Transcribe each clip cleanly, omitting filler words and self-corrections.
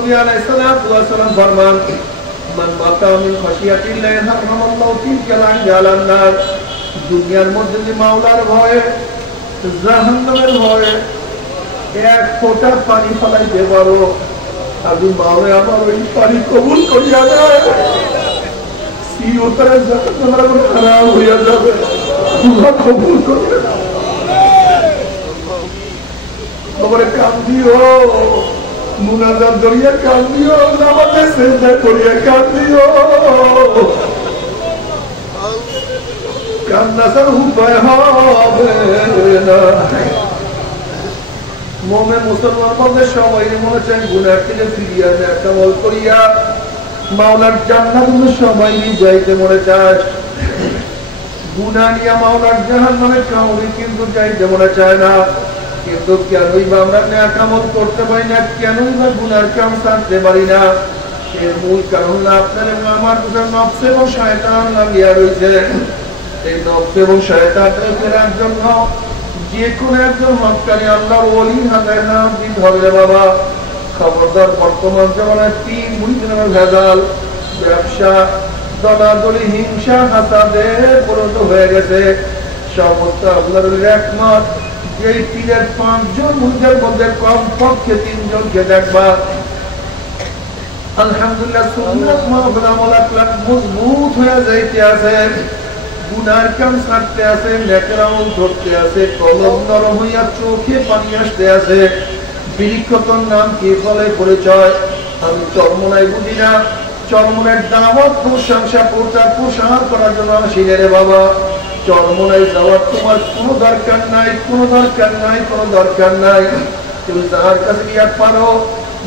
নবী আলাইহিস সালাতু ওয়াস সালাম ফরমান মান বাকা মিন খাশিয়াতিল্লাহি হারামাল্লাহু তিলকাল আলান নার দুনিয়ার মধ্যে যে মাওলার ভয়ে জাহান্নামের ভয়ে এক ফোঁটা পানি ফলাইতে পারো আমি মাওলা আমার ওই পানি কবুল করিয়া দেয় চিরতরে জাহান্নামের মধ্যে হারাম হইয়া যাবে আল্লাহ কবুল করিয়া খবরে কান্দিও মুনাজাত দরিয়া কান্দিও নামাজে সেজদা করিয়া কান্দিও কান্না ছাড়া উপায় হবে না মুমিন মুসলমান বন্ধে সবাই মনে চান গুনাহ থেকে ফিরিয়া আমল করিয়া মাওলার জান্নাতে সবাই যাইতে মনে চায় গুনাহ নিয়ে মাওলার জাহান্নামে কাউরি কিন্তু যাইতে মনে চায় না কিন্তু কেনই বা আমরা নেক আমল করতে পারি না কেনই বা গুনার কাম ছাড়তে পারি না এর মূল কারণ হলো আপনার আমার নফস এবং শয়তান লাগিয়া রয়েছে এই নফস এবং শয়তানকে ফেরার জন্য যে কোনো একজন হক্কানি আল্লাহর ওলির হাতে নাম দিতে হবে বাবা খবরদার বর্তমান জামানায় তিন মুরিদের ভেজাল ব্যবসা দলাদলি হিংসা হাসাদে পরিণত হয়ে গেছে সমস্ত আল্লাহর একমত যে পীরের 5 জন মুরিদের মধ্যে কমপক্ষে 3 জনকে দেখবা আলহামদুলিল্লাহ সুন্নাত মাহফিল আকলাক মজবুত হয়ে যাইতে আছে গুনার কাম ছাড়তে আছে নেকের আমল ধরতে আছে কলম নরম হইয়া চোখে পানি আসতে আছে বিরিক্ষতর নাম কি ফলে পরিচয় আমি চরমনাই বুঝি না চরমনের দাওয়াত প্রশংসা প্রসার করার জন্য আসি রে বাবা চরমনাই যাওয়ার তোমার কোনো দরকার নাই কোনো দরকার নাই কোনো দরকার নাই তুমি তার কাছে গিয়ে পারো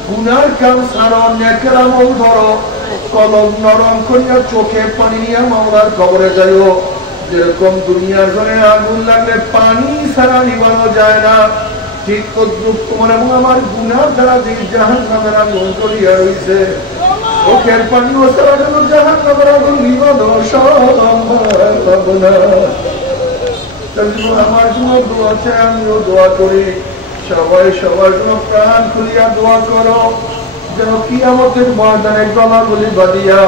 গুনার কাম ছাড়ো নেকের আমল ধরো কলম নরম করিয়া চোখে পানি নিয়ে মাওলার কবরে যাইও যেরকম দুনিয়ার ঘরে আগুন লাগলে পানি ছাড়া নিবানো যায় না ঠিক তদ্রুপ তোমার এবং আমার গুনার দ্বারা যে জাহান্নামের আগুন জ্বলিয়া রয়েছে চোখের পানিও ছাড়া যেন জাহান্নামের আগুন নিবানো সম্ভব না আমার জন্য দোয়া চাই আমিও দোয়া করি সবাই সবার জন্য প্রাণ খুলিয়া দোয়া করো যেন কিয়ামতের ময়দানে গলাগুলি বাঁধিয়া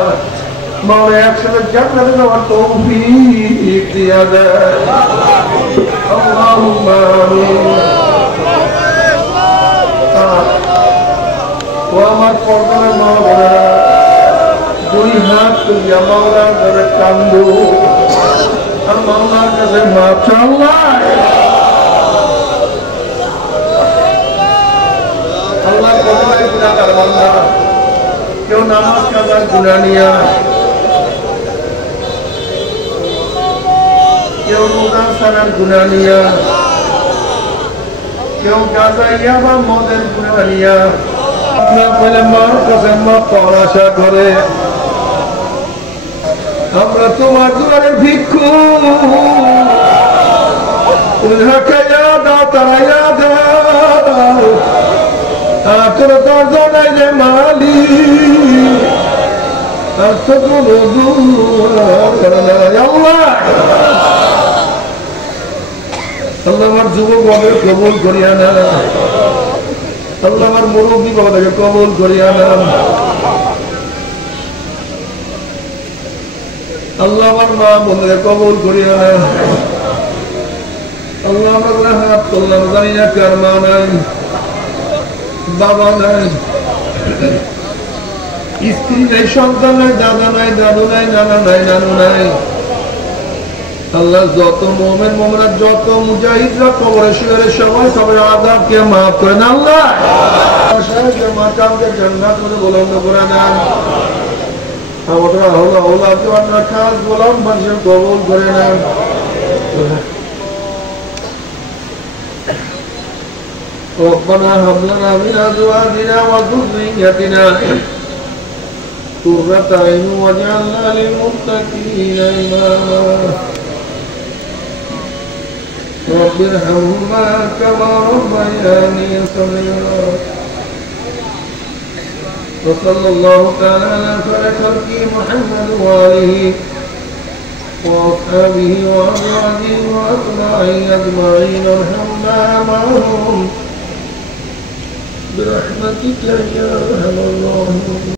মাওলা একসাথে জান্নাতে যাওয়ার তৌফিক দিয়া দেয় আল্লাহুম্মা আমিন ও আমার পর্দার মা বোনেরা দুই হাত তুলিয়া মাওলার কাছে কান্দো আর মাওলার কাছে মাপ চাও আল্লাহ কবুল গুনাহগার বান্দা কেউ নামাজ কাজা গুনাহ নিয়া কেউ রোজা ছাড়ার গুনাহ নিয়া কেউ গাঁজা ইয়াবা মদের গুনাহ নিয়া আপনার বলে মার কাছে মাপ পাওয়ার আশা করে আমরা তোমার দুয়ারে ভিক্ষু উনহাকে ইয়াদ তারা ইয়াদ তোর দরজা নাই রে মালি আর তো কোনো আল্লাহ আমার যুবক বাবা কবুল করিয়া না আল্লাহ আমার মুরব্বী বাবাকে কবুল করিয়া না আল্লাহ আমার মা বোনকে কবুল করিয়া না আল্লাহ আমরা হাত করলাম জানি না কার মা নাই বাবা নাই স্ত্রী নাই সন্তান নাই দাদা নাই দাদু নাই নানা নাই নানু নাই আল্লাহ যত মুমিন মুমিনাত যত মুজাহিদরা কবরে শুয়ে সবাই সবাই আযাবকে maaf করেন আল্লাহ আশাকে মাকামকে জান্নাত করে বুলন্দ করে দেন আমরা হলো আওলাদ ওয়ানা খাস গোলাম মানুষের কবুল করে নেন ربنا هب لنا من ازواجنا وذريتنا قرة اعين واجعلنا للمتقين اماما رب ارحمهما كما ربياني صغيرا وصلى الله تعالى على خير خلقه محمد وآله وأصحابه وأزواجه وأتباعه أجمعين وارحمنا معهم برحمتك يا أرحم الراحمين.